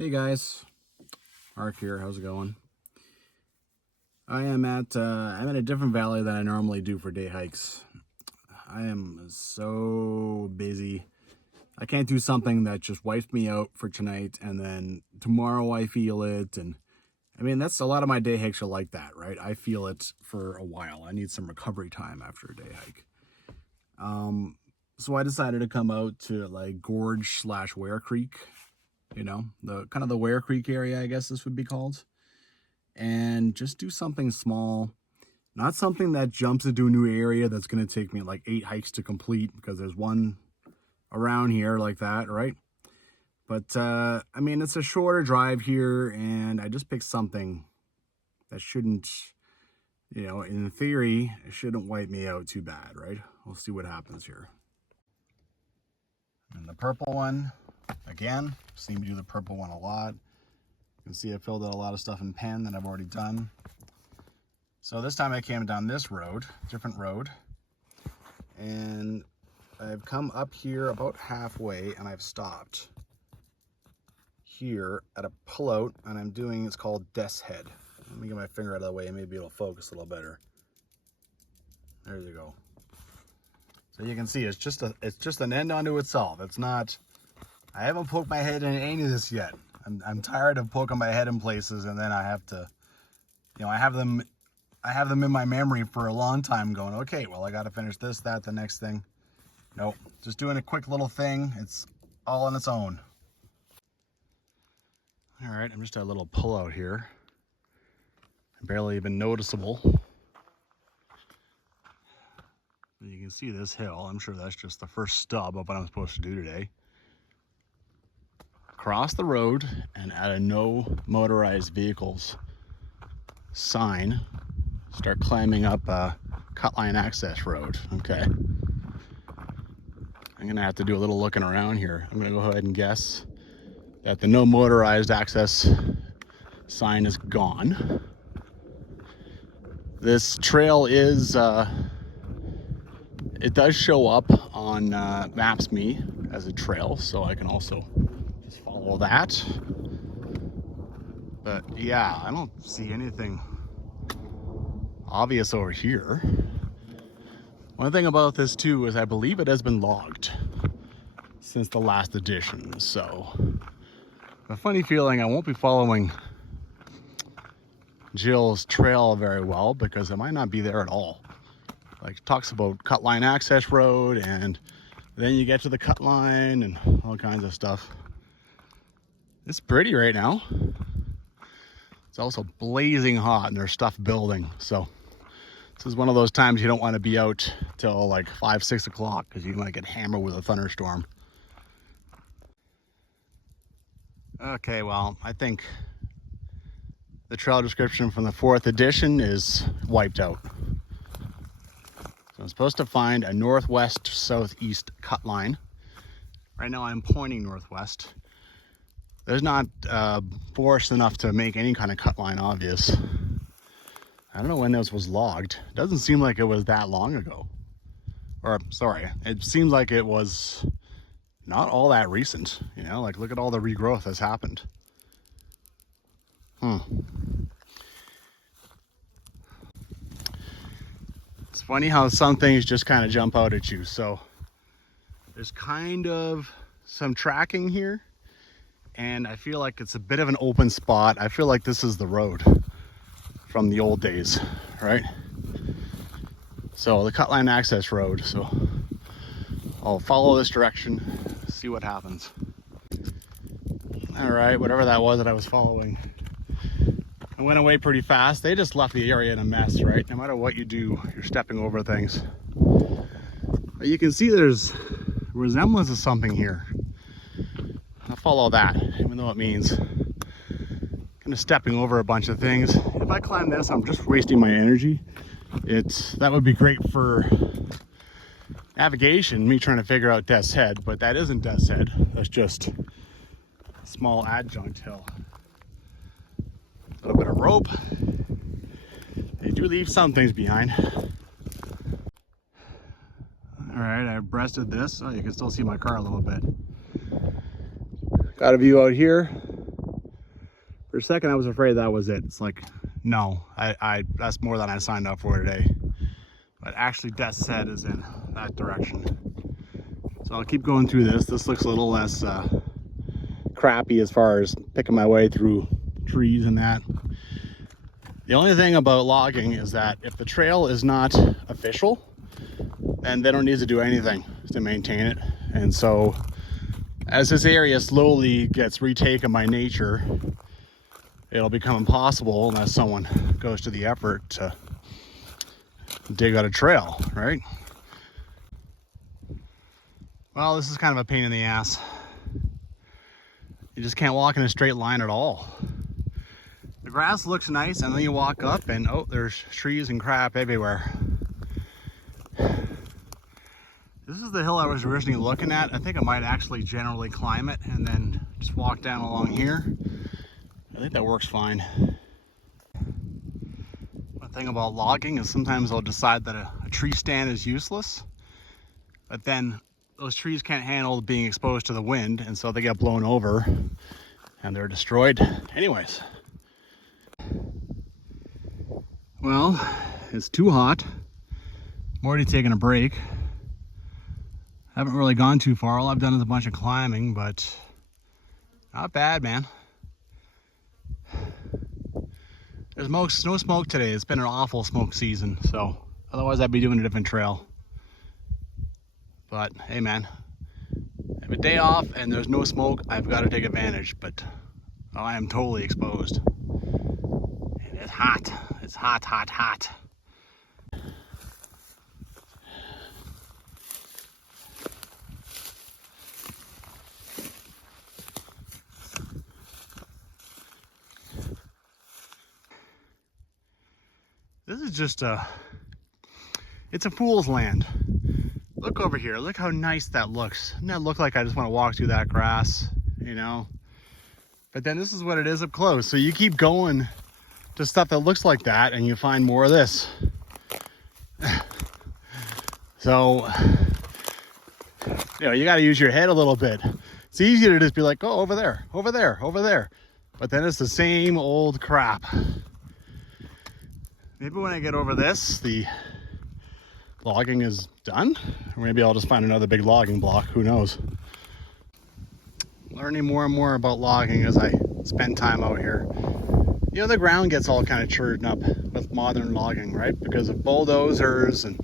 Hey guys, Mark here. How's it going? I'm at a different valley than I normally do for day hikes. I am so busy. I can't do something that just wipes me out for tonight and then tomorrow I feel it. And I mean, that's a lot of my day hikes are like that, right? I feel it for a while. I need some recovery time after a day hike. So I decided to come out to like Gorge / Ware Creek. You know, the kind of the Ware Creek area, I guess this would be called, and just do something small, not something that jumps into a new area that's going to take me like 8 hikes to complete, because there's one around here like that, right? But I mean, it's a shorter drive here, and I just picked something that shouldn't, you know, in theory, it shouldn't wipe me out too bad, right? We'll see what happens here. And the purple one, again, seem to do the purple one a lot. You can see I filled out a lot of stuff in pen that I've already done. So this time I came down this road, different road, and I've come up here about halfway and I've stopped here at a pullout, and I'm doing, it's called Death's Head. Let me get my finger out of the way, maybe it'll focus a little better. There you go. So you can see it's just an end unto itself. It's not, I haven't poked my head in any of this yet. I'm tired of poking my head in places, and then I have to, you know, I have them in my memory for a long time going, okay, well, I got to finish this, that, the next thing. Nope, just doing a quick little thing. It's all on its own. All right, I'm just at a little pull out here. Barely even noticeable. You can see this hill. I'm sure that's just the first stub of what I'm supposed to do today. Cross the road and at a no motorized vehicles sign, start climbing up a cut line access road. Okay. I'm gonna have to do a little looking around here. I'm gonna go ahead and guess that the no motorized access sign is gone. This trail is, it does show up on Maps.me as a trail, so I can also just follow that. But yeah, I don't see anything obvious over here. One thing about this too is I believe it has been logged since the last edition, so a funny feeling I won't be following Jill's trail very well, because it might not be there at all. Like, it talks about cut line access road, and then you get to the cut line and all kinds of stuff. It's pretty right now. It's also blazing hot and there's stuff building. So this is one of those times you don't want to be out till like 5-6 o'clock, because you might get hammered with a thunderstorm. Okay, well, I think the trail description from the 4th edition is wiped out. So I'm supposed to find a northwest southeast cut line. Right now I'm pointing northwest. There's not forest enough to make any kind of cut line obvious. I don't know when this was logged. It doesn't seem like it was that long ago. Or, sorry, it seems like it was not all that recent. You know, like, look at all the regrowth that's happened. It's funny how some things just kind of jump out at you. So there's kind of some tracking here, and I feel like it's a bit of an open spot. I feel like this is the road from the old days, right? So the cut line access road. So I'll follow this direction, see what happens. All right, whatever that was that I was following, I went away pretty fast. They just left the area in a mess, right? No matter what you do, you're stepping over things. But you can see there's a resemblance of something here. I'll follow that, even though it means kind of stepping over a bunch of things. If I climb this, I'm just wasting my energy. That would be great for navigation, me trying to figure out Death's Head, but that isn't Death's Head. That's just a small adjunct hill. A little bit of rope. They do leave some things behind. All right, I breasted this. Oh, you can still see my car a little bit. Got a view out here. For a second, I was afraid that was it. It's like, no, that's more than I signed up for today. But actually, Death's Head is in that direction. So I'll keep going through this. This looks a little less crappy as far as picking my way through trees and that. The only thing about logging is that if the trail is not official, then they don't need to do anything to maintain it. And so as this area slowly gets retaken by nature, it'll become impossible unless someone goes to the effort to dig out a trail, right? Well, this is kind of a pain in the ass. You just can't walk in a straight line at all. The grass looks nice, and then you walk up and oh, there's trees and crap everywhere. This is the hill I was originally looking at. I think I might actually generally climb it and then just walk down along here. I think that works fine. One thing about logging is sometimes I'll decide that a tree stand is useless, but then those trees can't handle being exposed to the wind, and so they get blown over and they're destroyed anyways. Well, it's too hot. I'm already taking a break. Haven't really gone too far. All I've done is a bunch of climbing, but not bad, man. There's no smoke today. It's been an awful smoke season, so otherwise I'd be doing a different trail. But hey, man, I have a day off and there's no smoke. I've got to take advantage, but I am totally exposed. It is hot. It's hot, hot, hot. This is just it's a fool's land. Look over here, look how nice that looks. Doesn't that look like I just want to walk through that grass, you know? But then this is what it is up close. So you keep going to stuff that looks like that and you find more of this. So, you know, you got to use your head a little bit. It's easy to just be like, oh, over there, over there, over there. But then it's the same old crap. Maybe when I get over this, the logging is done. Or maybe I'll just find another big logging block, who knows. Learning more and more about logging as I spend time out here. You know, the ground gets all kind of churned up with modern logging, right? Because of bulldozers and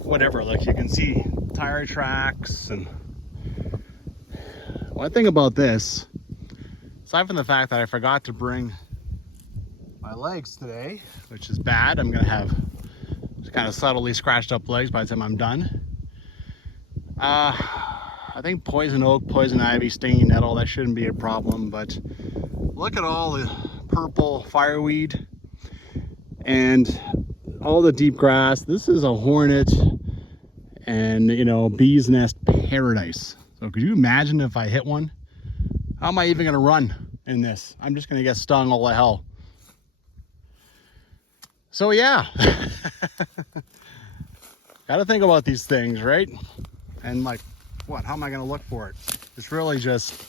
whatever. Like you can see tire tracks. And one thing about this, aside from the fact that I forgot to bring my legs today, which is bad. I'm gonna have kind of subtly scratched up legs by the time I'm done. I think poison oak, poison ivy, stinging nettle, that shouldn't be a problem, but look at all the purple fireweed and all the deep grass. This is a hornet and, you know, bee's nest paradise. So could you imagine if I hit one? How am I even gonna run in this? I'm just gonna get stung all the hell. So yeah, got to think about these things, right? And like, what, how am I going to look for it? It's really just,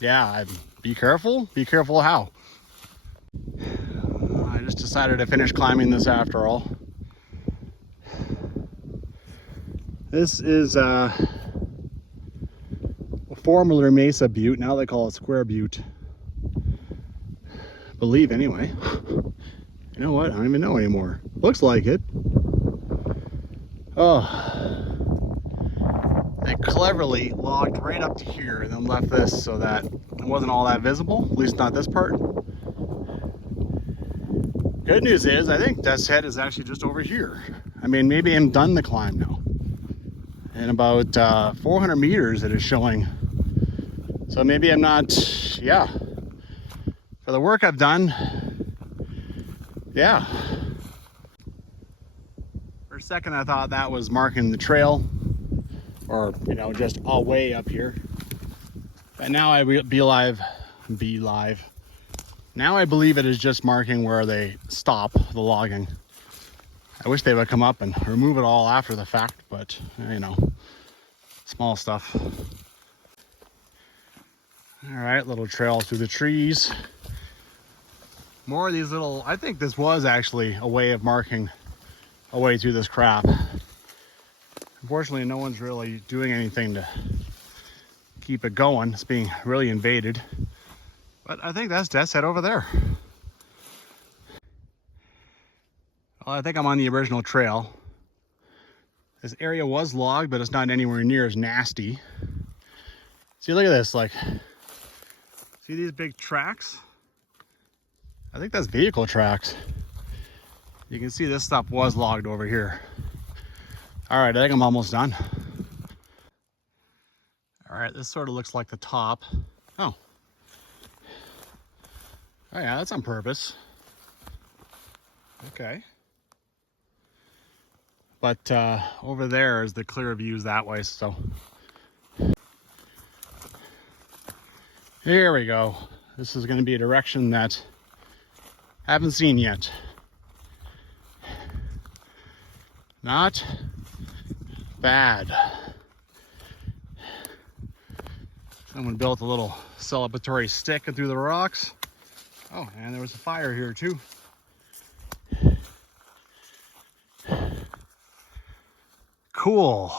yeah, be careful how. I just decided to finish climbing this after all. This is a former Mesa Butte, now they call it Square Butte. I believe anyway. You know what? I don't even know anymore. Looks like it. Oh. They cleverly logged right up to here and then left this so that it wasn't all that visible, at least not this part. Good news is, I think Death's Head is actually just over here. I mean, maybe I'm done the climb now. And about 400 meters it is showing. So maybe I'm not, yeah. For the work I've done, yeah. For a second I thought that was marking the trail, or, you know, just all way up here. But now I be live. Now I believe it is just marking where they stop the logging. I wish they would come up and remove it all after the fact, but, you know, small stuff. All right, little trail through the trees. More of these little, I think this was actually a way of marking a way through this crap. Unfortunately, no one's really doing anything to keep it going. It's being really invaded. But I think that's Death's Head over there. Well, I think I'm on the original trail. This area was logged, but it's not anywhere near as nasty. See, look at this, like, see these big tracks? I think that's vehicle tracks. You can see this stuff was logged over here. All right, I think I'm almost done. All right, this sort of looks like the top. Oh. Oh yeah, that's on purpose. Okay. But over there is the clear views that way, so. Here we go. This is gonna be a direction that I haven't seen yet. Not bad. Someone built a little celebratory stick through the rocks. Oh, and there was a fire here too. Cool.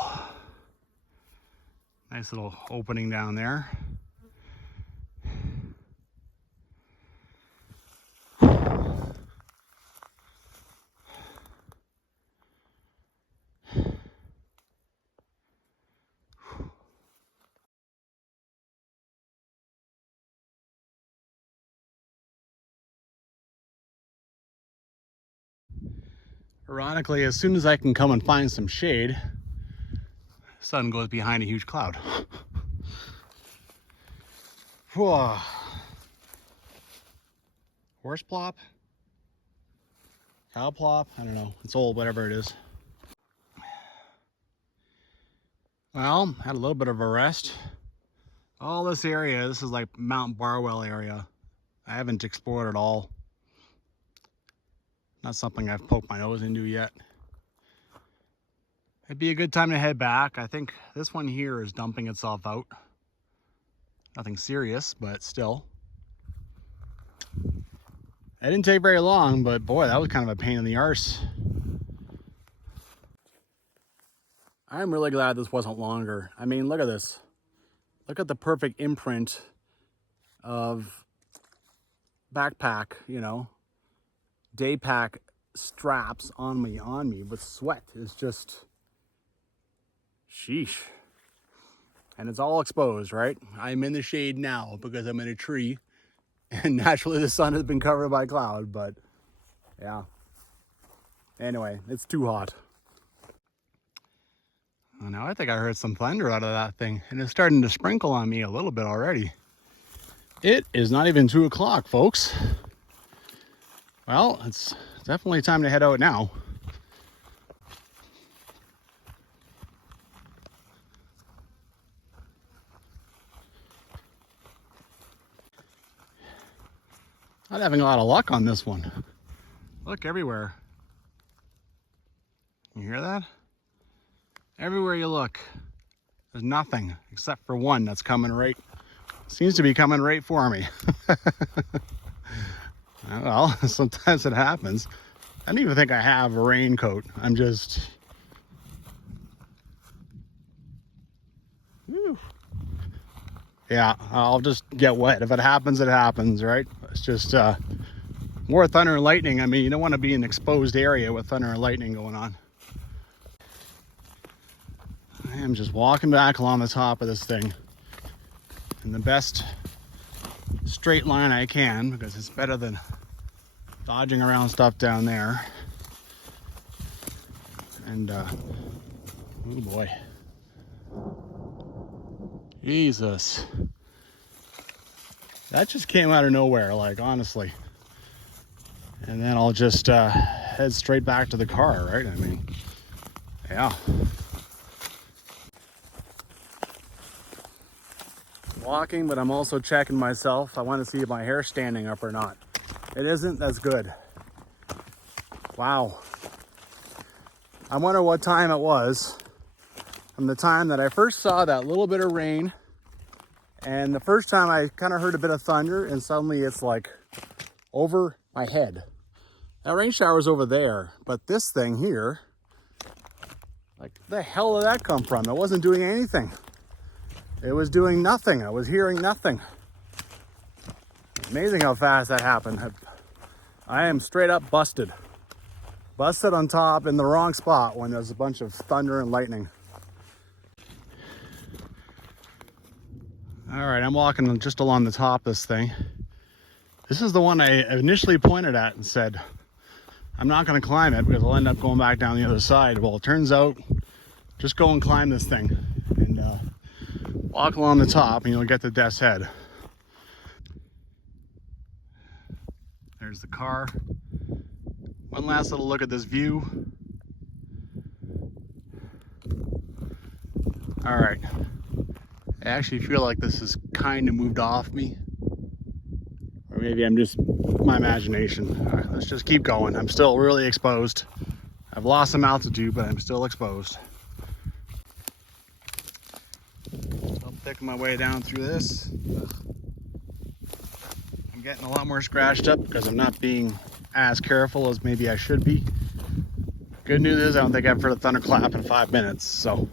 Nice little opening down there. Ironically, as soon as I can come and find some shade, the sun goes behind a huge cloud. Whoa. Horse plop? Cow plop? I don't know. It's old, whatever it is. Well, had a little bit of a rest. All this area, this is like Mount Barwell area. I haven't explored at all. Not something I've poked my nose into yet. It'd be a good time to head back. I think this one here is dumping itself out. Nothing serious, but still. It didn't take very long, but boy, that was kind of a pain in the arse. I'm really glad this wasn't longer. I mean, look at this. Look at the perfect imprint of backpack, you know, day pack straps on me, but sweat is just, sheesh. And it's all exposed, right? I'm in the shade now because I'm in a tree and naturally the sun has been covered by cloud, but yeah. Anyway, it's too hot. Oh, now I think I heard some thunder out of that thing and it's starting to sprinkle on me a little bit already. It is not even 2 o'clock, folks. Well, it's definitely time to head out now. Not having a lot of luck on this one. Look everywhere. You hear that? Everywhere you look, there's nothing except for one that's coming right, seems to be coming right for me. Well, sometimes it happens. I don't even think I have a raincoat. I'm just... Whew. Yeah, I'll just get wet. If it happens, it happens, right? It's just more thunder and lightning. I mean, you don't want to be in an exposed area with thunder and lightning going on. I am just walking back along the top of this thing in the best straight line I can, because it's better than dodging around stuff down there. And oh boy, Jesus, that just came out of nowhere, like, honestly. And then I'll just head straight back to the car, right? I mean, yeah. Walking, but I'm also checking myself. I want to see if my hair's standing up or not. It isn't. That's good. Wow. I wonder what time it was from the time that I first saw that little bit of rain, and the first time I kind of heard a bit of thunder, and suddenly it's like over my head. That rain shower's over there, but this thing here, like, the hell did that come from? It wasn't doing anything. It was doing nothing. I was hearing nothing. Amazing how fast that happened. I am straight up busted. Busted on top in the wrong spot when there's a bunch of thunder and lightning. All right, I'm walking just along the top of this thing. This is the one I initially pointed at and said, I'm not going to climb it because I'll end up going back down the other side. Well, it turns out, just go and climb this thing and walk along the top and you'll get to Death's Head. There's the car. One last little look at this view. All right. I actually feel like this has kind of moved off me. Or maybe I'm just my imagination. All right, let's just keep going. I'm still really exposed. I've lost some altitude, but I'm still exposed. I'll pick my way down through this. I'm getting a lot more scratched up because I'm not being as careful as maybe I should be. Good news is I don't think I've heard a thunderclap in 5 minutes, so.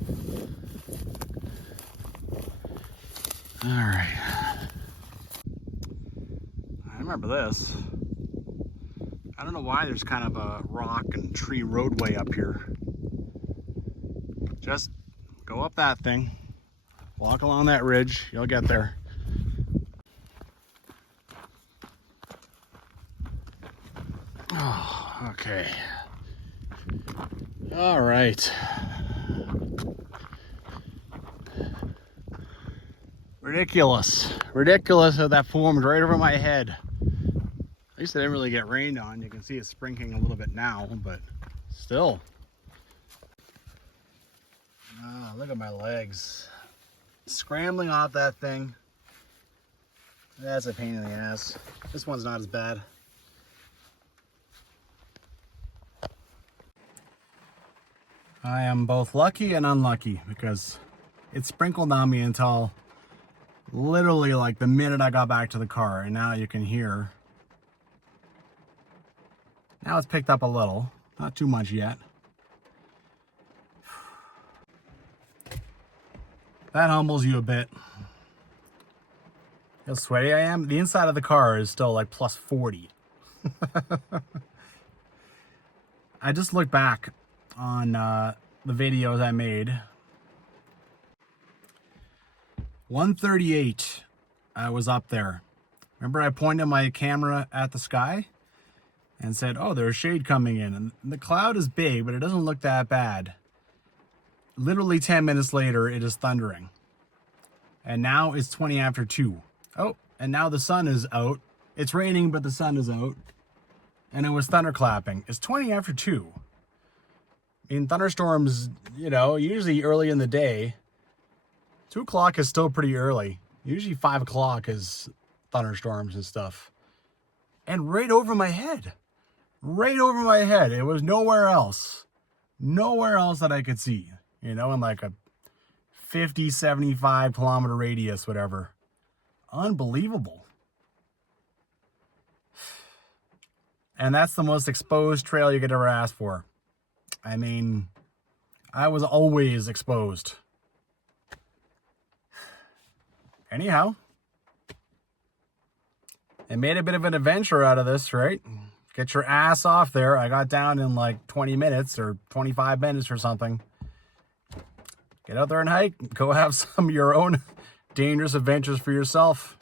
All right. I remember this. I don't know why there's kind of a rock and tree roadway up here. Just go up that thing, walk along that ridge, you'll get there. Oh, okay. All right. Ridiculous how that formed right over my head. At least I didn't really get rained on. You can see it's sprinkling a little bit now, but still. Look at my legs. Scrambling off that thing. That's a pain in the ass. This one's not as bad. I am both lucky and unlucky because it sprinkled on me until literally like the minute I got back to the car, and now you can hear. Now it's picked up a little, not too much yet. That humbles you a bit. How sweaty I am. The inside of the car is still like plus 40. I just looked back on the videos I made. 138, I was up there. Remember I pointed my camera at the sky and said, oh, there's shade coming in. And the cloud is big, but it doesn't look that bad. Literally 10 minutes later, it is thundering. And now it's 20 after 2. Oh, and now the sun is out. It's raining, but the sun is out. And it was thunderclapping. It's 20 after 2. In thunderstorms, you know, usually early in the day. 2 o'clock is still pretty early. Usually 5 o'clock is thunderstorms and stuff. And right over my head. Right over my head. It was nowhere else. Nowhere else that I could see. You know, in like a 50, 75 kilometer radius, whatever. Unbelievable. And that's the most exposed trail you could ever ask for. I mean, I was always exposed. Anyhow, I made a bit of an adventure out of this, right? Get your ass off there. I got down in like 20 minutes or 25 minutes or something. Get out there and hike. Go have some of your own dangerous adventures for yourself.